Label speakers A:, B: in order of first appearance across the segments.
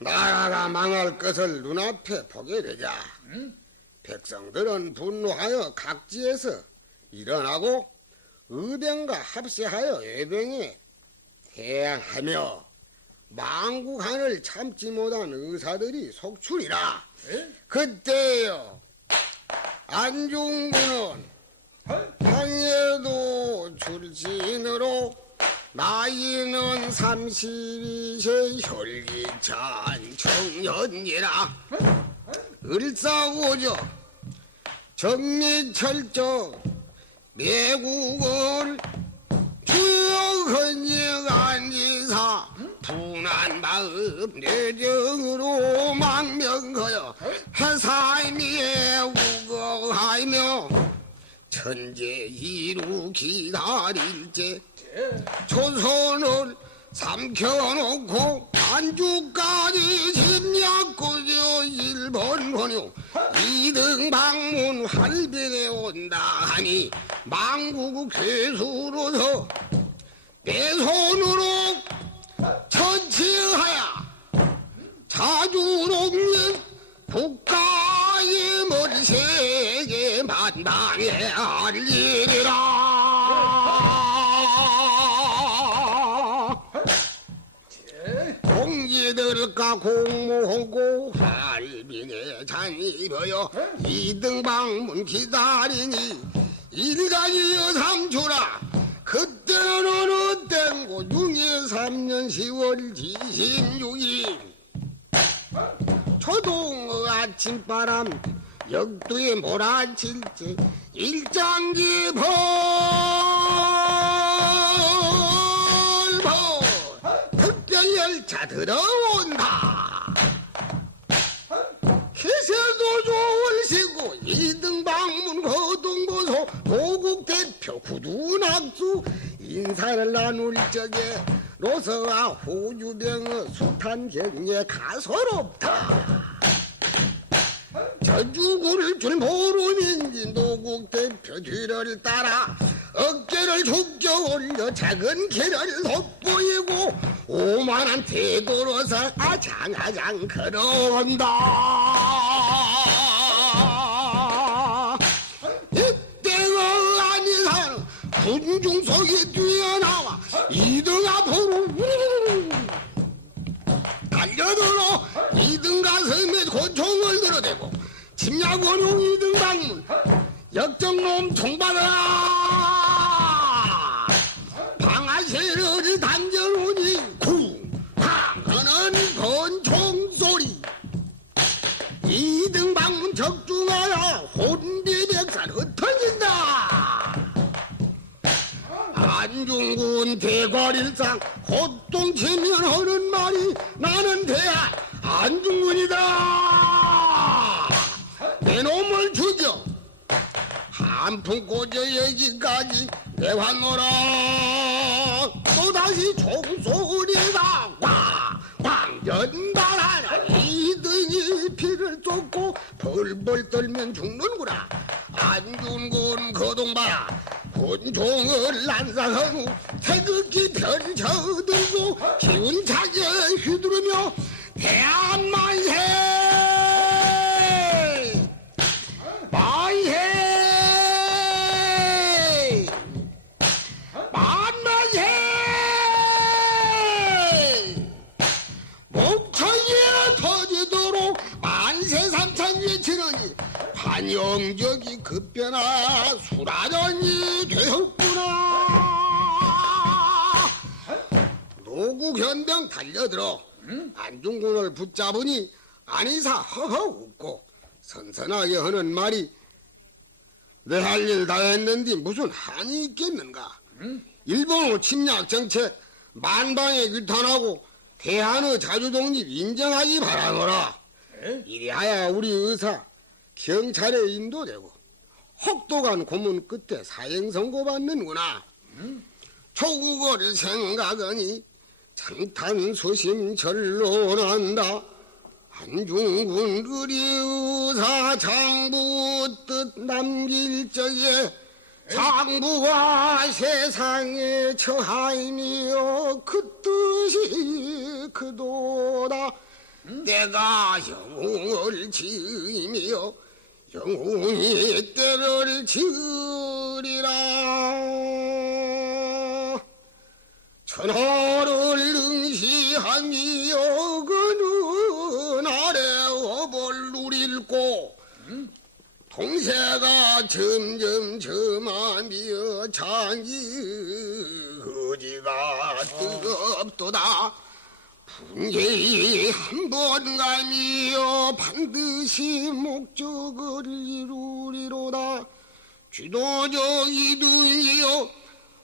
A: 나라가 망할 것을 눈앞에 보게 되자 백성들은 분노하여 각지에서 일어나고 의병과 합세하여 예병에 대항하며 망국한을 참지 못한 의사들이 속출이라. 그때요 안중근은 황해도 출신으로 나이는 32세 혈기찬 청년이라. 을사오죠. 정리철저 매국을 주역헌영한 이사 분한 마음 내정으로 망명하여 해사임에 우거하며 천재 이루 기다릴제 조선을 삼켜놓고 안주까지 침략구조 일본 권유 이등 방문 활병에 온다 하니 망국 괴수로서 내 손으로 처치하여 자주농립 국가의 머리 세계 만방에 알리리라 공지들과 공모하고 할빈에 잔 입어여 이등 방문 기다리니 일가지 여삼초라. 그때는 어땠고 중에 3년 10월 26일. 초동의 아침바람 역도에 몰아칠 때 일장기 벌 차 들어온다. 기세도 좋을시고 이등 방문 거동보소 도국 대표 구두낙수 인사를 나눌 적에 로서와 호주병의 숱한 경에 가소롭다. 저 죽을 줄 모르는지 노국 대표 뒤를 따라 어깨를 죽겨 올려 작은 길을 돋보이고 오만한 태도로서 아장아장 걸어온다. 이때가 아니상 군중 속에 뛰어나와 이등 앞으로 달려들어 이등 가슴에 고총을 들어대고 침략원용 이등 방문 역정놈 총받아라 방아쇠를 당겨놓으니 쿵쾅하는 권총 소리. 이등 방문 적중하여 혼비백산 흩어진다. 안중근 대궐일상 호똥치면 하는 말이 나는 대한 안중근이다. 내 놈을 죽여. 한푼 꽂아 여기까지 내환노라 또 다시 총소리가 꽝꽝 연발하라 이등이 피를 쏟고 벌벌 떨면 죽는구나. 안중근 거동봐라 권총을 난사한 후 태극기 펼쳐들고 기운차게 휘두르며 대한만세 만세 환영적이 급변하 수라전이 되었구나. 노국 현병 달려들어 안중근을 붙잡으니 안이사 허허 웃고 선선하게 하는 말이 내 할 일 다 했는데 무슨 한이 있겠는가? 일본의 침략 정책 만방에 규탄하고 대한의 자주독립 인정하기 바라노라. 이리하여 우리 의사 경찰에 인도되고 혹독한 고문 끝에 사형 선고받는구나. 조국어를 생각하니 장탄수심 절로난다. 한중군 의리의사 장부 뜻 남길 적에 장부가 세상에 처하이며 그 뜻이 그도다. 때가 영웅을 지으며 영웅이 때를 지으리라. 천하를 능시하며 그는 아래 어볼 누릴고 동세가 점점 점하며 장기 거지가 뜨겁도다 분계히 한번 가며 반드시 목적을 이루리로다. 주도적 이dun이여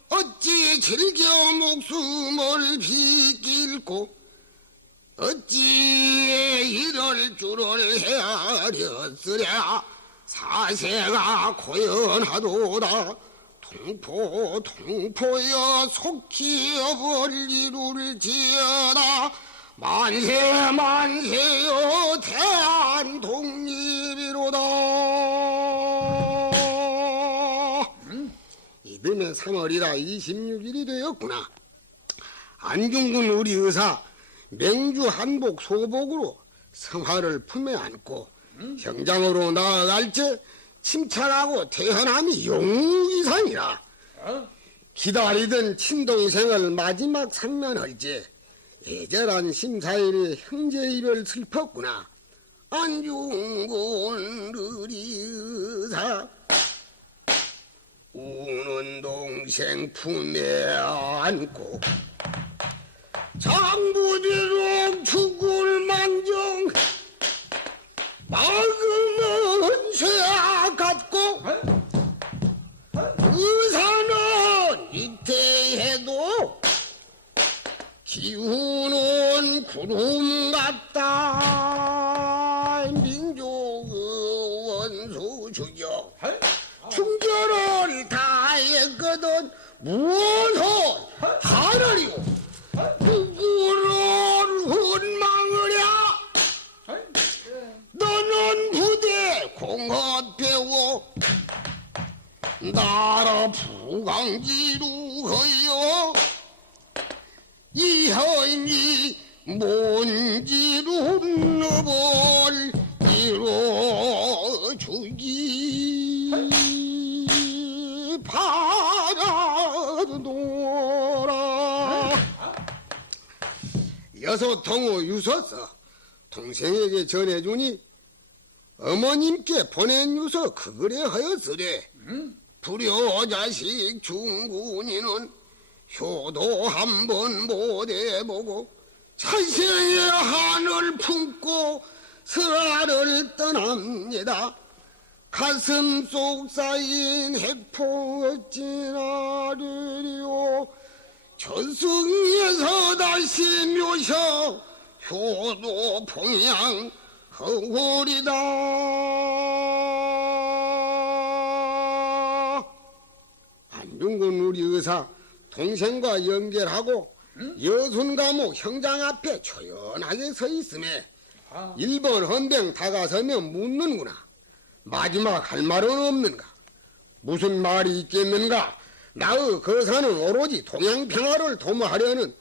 A: 어찌 즐겨 목숨을 비길고 어찌 이럴 줄을 헤아렸으랴? 사세가 고연하도다 통포 통포여 속히어볼 이룰 지어다 만세 만세여 대한 독립이로다. 이듬해 3월이라 26일이 되었구나. 안중근 우리 의사 맹주 한복 소복으로 성화를 품에 안고 형장으로 나아갈 때 침착하고 태어남이 용이산이라. 기다리던 친동생을 마지막 상면할 때 애절한 심사일에 형제 이별 슬펐구나. 의사. 우는 동생 품에 안고 장 기운은 구름 같다. 민족의 원수 죽여. 충전을 다했거든. 무엇을 하느리고 누구를 원망하랴. 너는 부대 공업 배워. 나라 부강지루 허여 이현이 뭔지로 너볼 이뤄주기 바라노라. 여섯 통호 유서서 동생에게 전해주니 어머님께 보낸 유서 그거래 하였으래 불효 자식 중군이는 효도 한 번 못 해보고 자세의 한을 품고 설화를 떠납니다. 가슴 속 쌓인 해포 어찌나리요 저승에서 다시 묘셔 효도 봉양 허구리다. 안중근 우리 의사 동생과 연결하고 여순 감옥 형장 앞에 조연하게 서 있음에 일본 헌병 다가서면 묻는구나. 마지막 할 말은 없는가? 무슨 말이 있겠는가? 나의 거사는 오로지 동양 평화를 도모하려는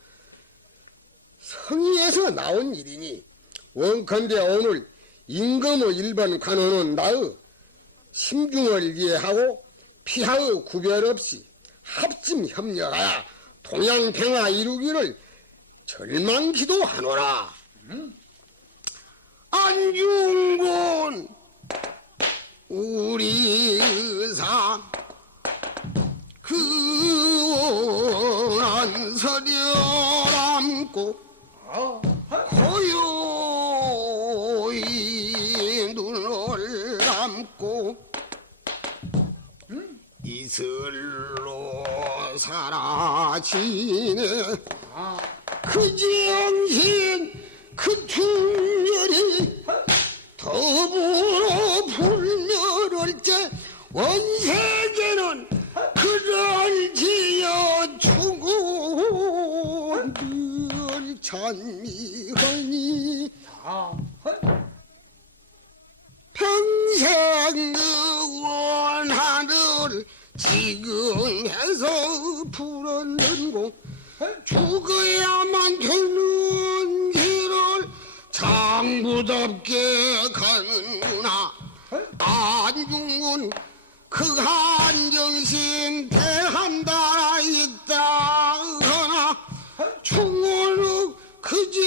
A: 성의에서 나온 일이니 원컨대 오늘 임금의 일본 관원은 나의 심중을 이해하고 피하의 구별 없이 합심 협력하여 동양 평화 이루기를 절망 기도하노라. 안중근 우리 의사 그 원한 서려 남고 고요히 눈을 감고 이슬로 사라지네 그 정신 그 충렬이 더불어 불멸할 때 원세계는 주고 늘 찬미하니 평 지금 해서 풀었는고 죽어야만 되는 길을 장 도답게 가는구나. 안중근 그 한정신 대한다라 있다 하나. 충원의 그정